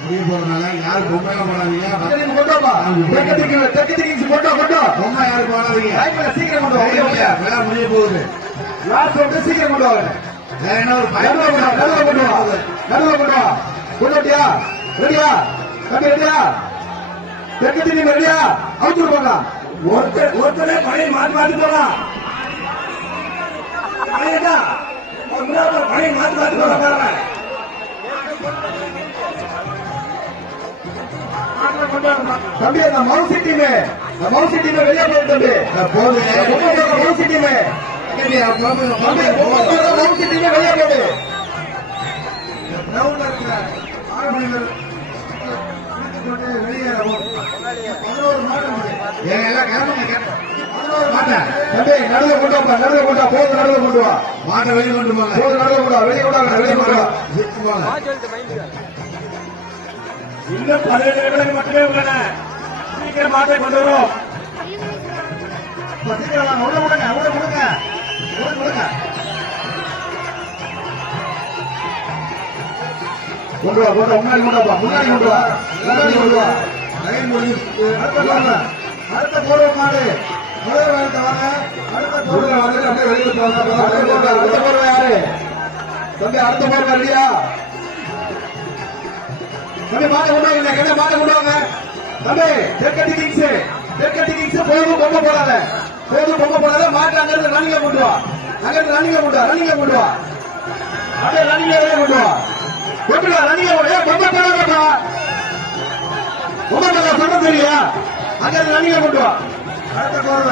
முடிய போறதுனால யாரும் பொம்மையெல்லாம் போடாதீங்க. பொம்மை யாரும் போடாதீங்க சீக்கிரம் கொண்டு வா. டைம் இல்ல, விழா முடிய போகுது லாஸ்ட் வந்து சீக்கிரம் கொண்டு வாங்க ஒரு வா, நடுவுல கொண்டு வா. நடுவுல கொண்டு வா. கொண்டு வட்டியா? ரெடியா? தம்பி ரெடியா? தெற்கு திக்கு ரெடியா? அவுத்து போங்க. ஒருத்தர் ஒருத்தரே பழைய போலாம் பழையதா ஒரு முன்னாடி பழைய மாத்தி மாத்தி போலாம் பாருங்க தம்பி அந்த மவுசி டீம் அந்த மவுசி டீம் வெளியே போய் தம்பி. போகுது மவுசி டீம் தம்பி, மவுசி டீம் வெளியே போடு கிரவுண்ட்ல இருக்கிற ஆறு மணி நேரம் போட்டு வெளியேறவும் பதினோரு மாட்டம் எல்லாம் தம்பி கொண்டு கொண்டு போது நடுவில் கொண்டு வா. மாட்டை வெளியே கொண்டு போது நடுவில் கொண்டு வா. வெளியே கொண்டு வெளியே கொண்டு வா. இன்னும் பதினேழு நிமிடங்கள் மட்டுமே உள்ளன. சீக்கிரம் மாற்றை கொண்டு வரும். சீக்கிரம் வாங்க உள்ள கொடுங்க உள்ள கொடுங்க. உள்ள கொடுங்க. கொண்டு வா கொண்டு வா முன்னாடி கொண்டு வா முன்னாடி கொண்டு வா முன்னாடி கொண்டு வா. லைன் முடிஞ்சு அடுத்த போடுங்க அடுத்த போடுற மாடு. முதல் வேலை வாங்க அடுத்த போடுற வந்து அப்படியே வெளியே வாங்க அடுத்த போடுற அடுத்த போடுற யாரு? தம்பி அடுத்த போடுற ரெடியா? தம்பி மாடு கொண்டு வாங்க கடை மாடு கொண்டு வாங்க தம்பி தெற்கட்டி கிங்ஸ் தெற்கட்டி கிங்ஸ் போதும் பொம்மை போடாத. போதும் பொம்மை போடாத மாட்டு அங்க இருந்து ரன்னிங்ல கொண்டு வா. அங்க இருந்து ரன்னிங்ல கொண்டு வா ரன்னிங்ல கொண்டு வா. அப்படியே ரன்னிங்க கொண்டு வா. எப்படி ரன்னிங்ல கொண்டு வா? ஏய், பொம்மை போடாதப்பா பொம்மை போடாத சொன்ன தெரியா அங்க இருந்து ரன்னிங்ல கொண்டு வா. அடுத்த போடுற